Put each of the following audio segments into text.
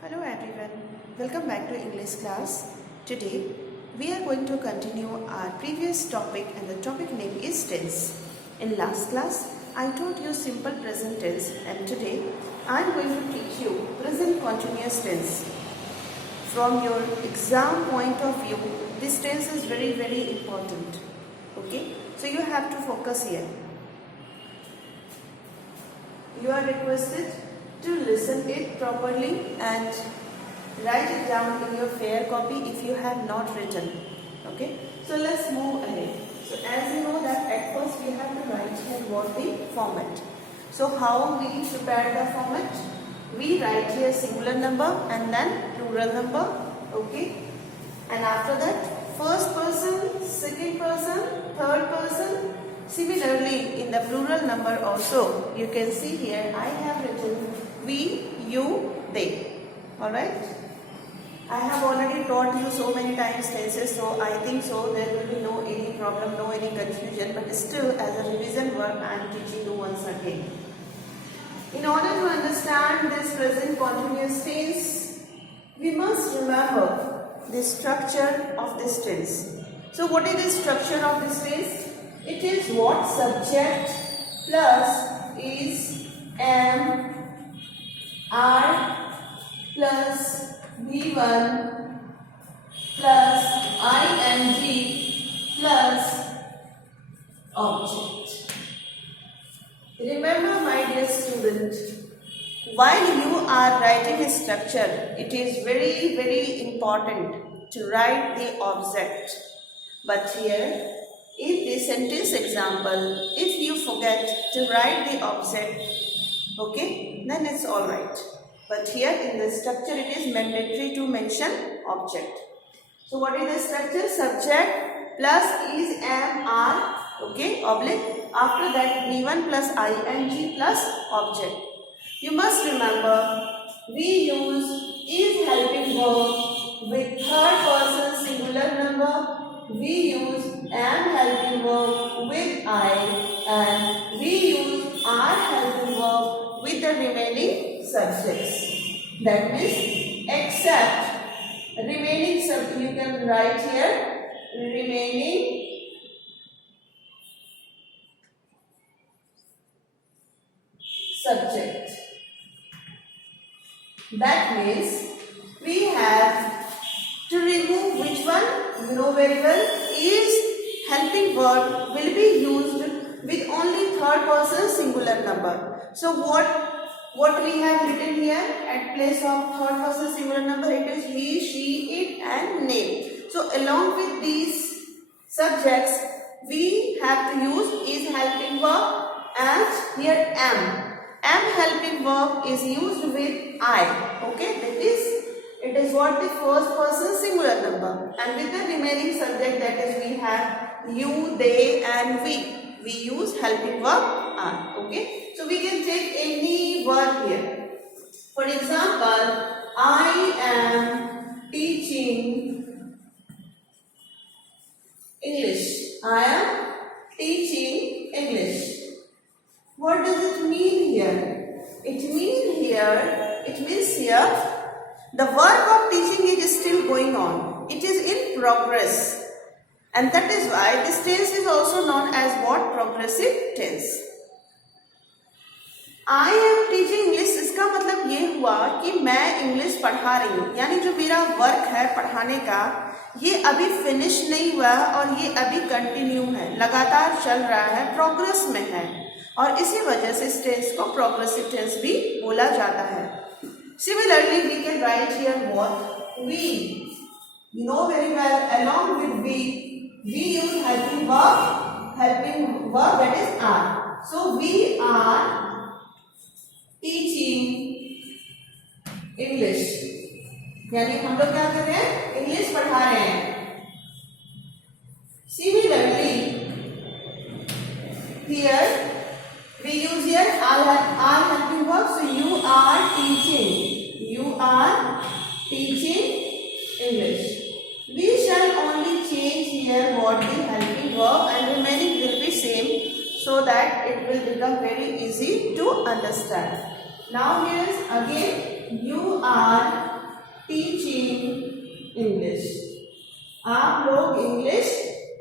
Hello everyone, welcome back to English class. Today we are going to continue our previous topic and the topic name is tense. In last class I taught you simple present tense and today I am going to teach you present continuous tense. From your exam point of view, this tense is very important. Okay, so you have to focus here. You are requested to listen it properly and write it down in your fair copy if you have not written. Okay, so let's move ahead. So as you know that at first we have to write here what the format. So how we prepare the format? We write here singular number and then plural number. Okay, and after that first person, second person, third person. Similarly, in the plural number also, you can see here I have written we, you, they. Alright? I have already taught you so many times tenses, so I think so there will be no any problem, no any confusion, but still as a revision work I am teaching you once again. In order to understand this present continuous tense, we must remember the structure of this tense. So what is the structure of this tense? It is what subject plus is am, are plus V1 plus ing plus object. Remember my dear student, while you are writing a structure, it is very important to write the object. But here, in the sentence example, if you forget to write the object, okay, then it's alright. But here in the structure, it is mandatory to mention object. So what is the structure? Subject plus is, am, are, okay, oblique. After that, V1 plus ing plus object. You must remember, we use is helping verb with third person singular number. We use am helping verb with I, and we use are helping verb with the remaining subjects. That means except remaining subject, you can write here remaining subject. That means we have to remove which one? You know very well, is helping verb will be used with only third person singular number. So what we have written here at place of third person singular number, it is he, she, it and name. So along with these subjects, we have to use is helping verb and here am. Am helping verb is used with I. Okay, that is, it is what the first person singular number, and with the remaining subject, that is we have you, they and we. We use helping verb are. Okay, so we can take any word here. For example, I am teaching English. I am teaching English. What does it mean here? It means here the work of teaching is still going on. It is in progress. And that is why this tense is also known as what? Progressive tense. I am teaching English, इसका मतलब ये हुआ कि मैं English पढ़ा रही हूँ, यानी जो मेरा वर्क है पढ़ाने का, ये अभी फिनिश नहीं हुआ और ये अभी कंटिन्यू है, लगातार चल रहा है, प्रोग्रेस में है, और इसी वजह से इस टेंस को प्रोग्रेसिव टेंस भी बोला जाता है. Similarly, we can write here what? We. You know very well, along with we use helping verb that is are. So, we are teaching English. यानी हम लोग क्या कर रहे हैं? इंग्लिश पढ़ा रहे हैं. Similarly, here we use here are helping verb. So you are teaching. You are teaching English. We shall only change here what the helping verb and remaining will be same, so that it will become very easy to understand. Now here is again you are teaching English. आप लोग English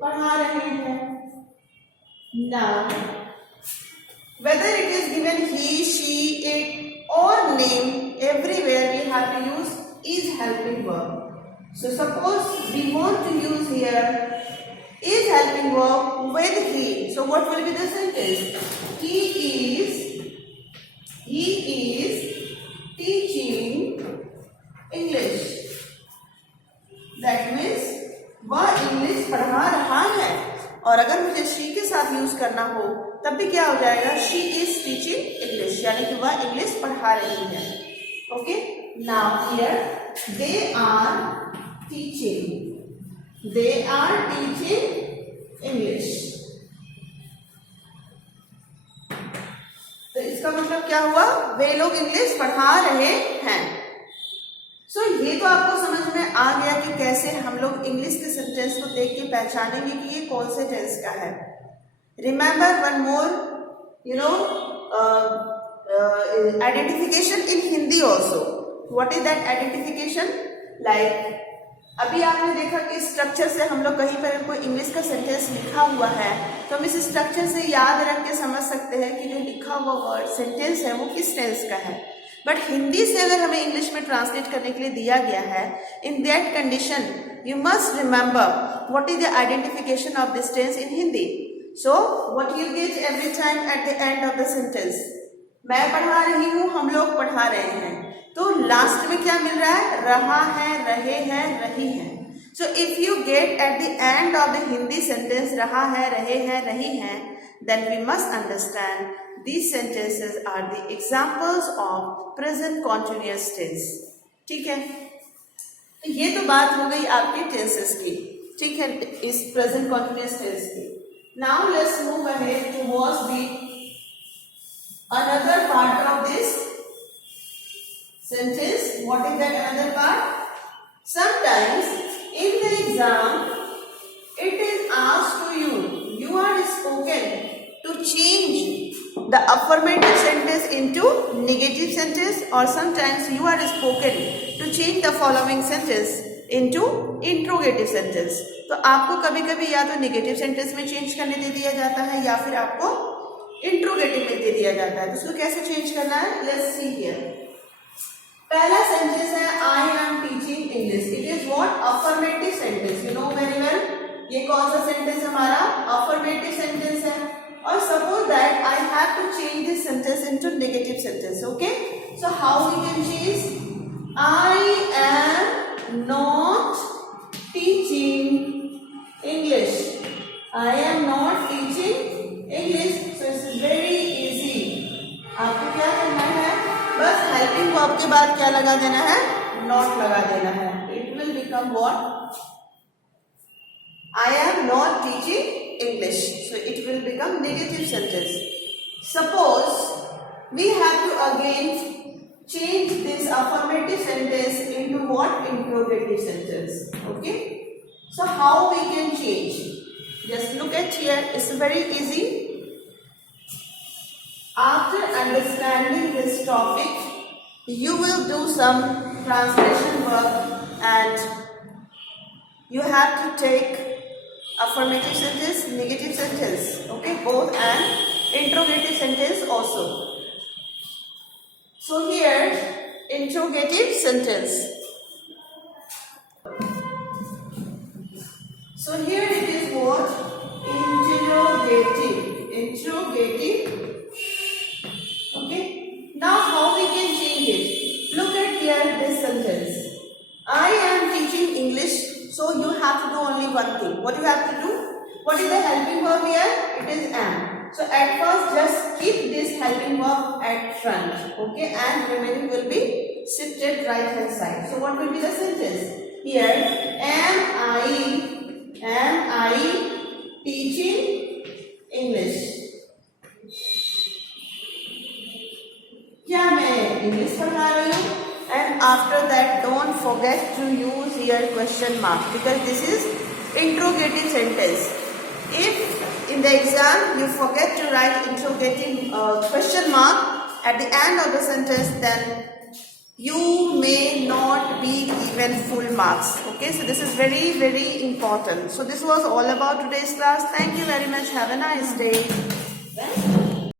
पढ़ा रहे हैं। Now whether it is given he, she, it or name, everywhere we have to use is helping verb. So suppose we want to use here is helping verb with he. So what will be the sentence? He is teaching English. That means वह English पढ़ा रहा है। और अगर मुझे she के साथ use करना हो तब भी क्या हो जाएगा? she is teaching English, यानी कि वह इंग्लिश पढ़ा रही है। Okay, now here they are teaching English। तो इसका मतलब क्या हुआ? वे लोग इंग्लिश पढ़ा रहे हैं। सो ये तो आपको समझ में आ गया कि कैसे हम लोग इंग्लिश के सेंटेंस को देख के पहचानेंगे कि ये कौन से टेंस का है। Remember one more, identification in Hindi also. What is that identification? Like अभी आपने देखा कि स्ट्रक्चर से हम लोग कहीं पर कोई इंग्लिश का सेंटेंस लिखा हुआ है तो हम इस स्ट्रक्चर से याद रख के समझ सकते हैं कि जो लिखा हुआ वर्ड सेंटेंस है वो किस टेंस का है। बट हिंदी से अगर हमें इंग्लिश में ट्रांसलेट करने के लिए दिया गया है, in that condition you must remember what is the identification of this tense in Hindi. So what you get every time at the end of the sentence, मैं पढ़ा रही हूँ, हम लोग पढ़ा रहे हैं, तो लास्ट में क्या मिल रहा है? रहा है, रहे हैं, रही है। So if you get eight the end of the Hindi sentence रहा है, रहे हैं, रही हैं, then we must understand these sentences are the examples of present continuous tense। ठीक है, तो ये तो बात हो गई आपके टेंसेस की, ठीक है, इस प्रेजेंट कॉन्टिन्यूअस टेंस की। Now let's move ahead towards the another part of this sentence. What is that another part? Sometimes in the exam it is asked to you, you are spoken to change the affirmative sentence into negative sentence, or sometimes you are spoken to change the following sentence into interrogative sentence। तो आपको कभी कभी या तो negative sentence में change करने दे दिया जाता है या फिर आपको इंट्रोगेटिव में दे दिया जाता है। तो उसको कैसे चेंज करना है? Let's see here. पहला सेंटेंस है I am teaching English. It is what? Affirmative sentence. You know very well, ये कौन सा सेंटेंस हमारा? अफर्मेटिव सेंटेंस है। और suppose that I have to change this sentence into negative sentence. Okay, so how we can change? I am not teaching English. I am not teaching English. So it's very easy. आपको क्या करना है? बस helping verb के बाद क्या लगा देना है? नॉट लगा देना है। It will become what? I am not teaching English. So it will become negative sentence. Suppose we have to again change this affirmative sentence into what? Interrogative sentence. Okay. So how we can change? Just look at here. It's very easy. After understanding this topic, you will do some translation work and you have to take affirmative sentence, negative sentence, okay, both, and interrogative sentence also. So here, interrogative sentence. So here it is what? Interrogative. Okay. Now how we can change it? Look at here this sentence. I am teaching English. So you have to do only one thing. What you have to do? What is the helping verb here? It is am. So at first just keep this helping verb at front. Okay, and remaining will be shifted right hand side. So what will be the sentence? Here, am I teaching English? क्या मैं English पढ़ा रही हूँ? And after that, don't forget to use here question mark, because this is interrogative sentence. If in the exam you forget to write interrogative question mark at the end of the sentence, then you may not be then full marks. Okay, so this is very, very important. So this was all about today's class. Thank you very much. Have a nice day.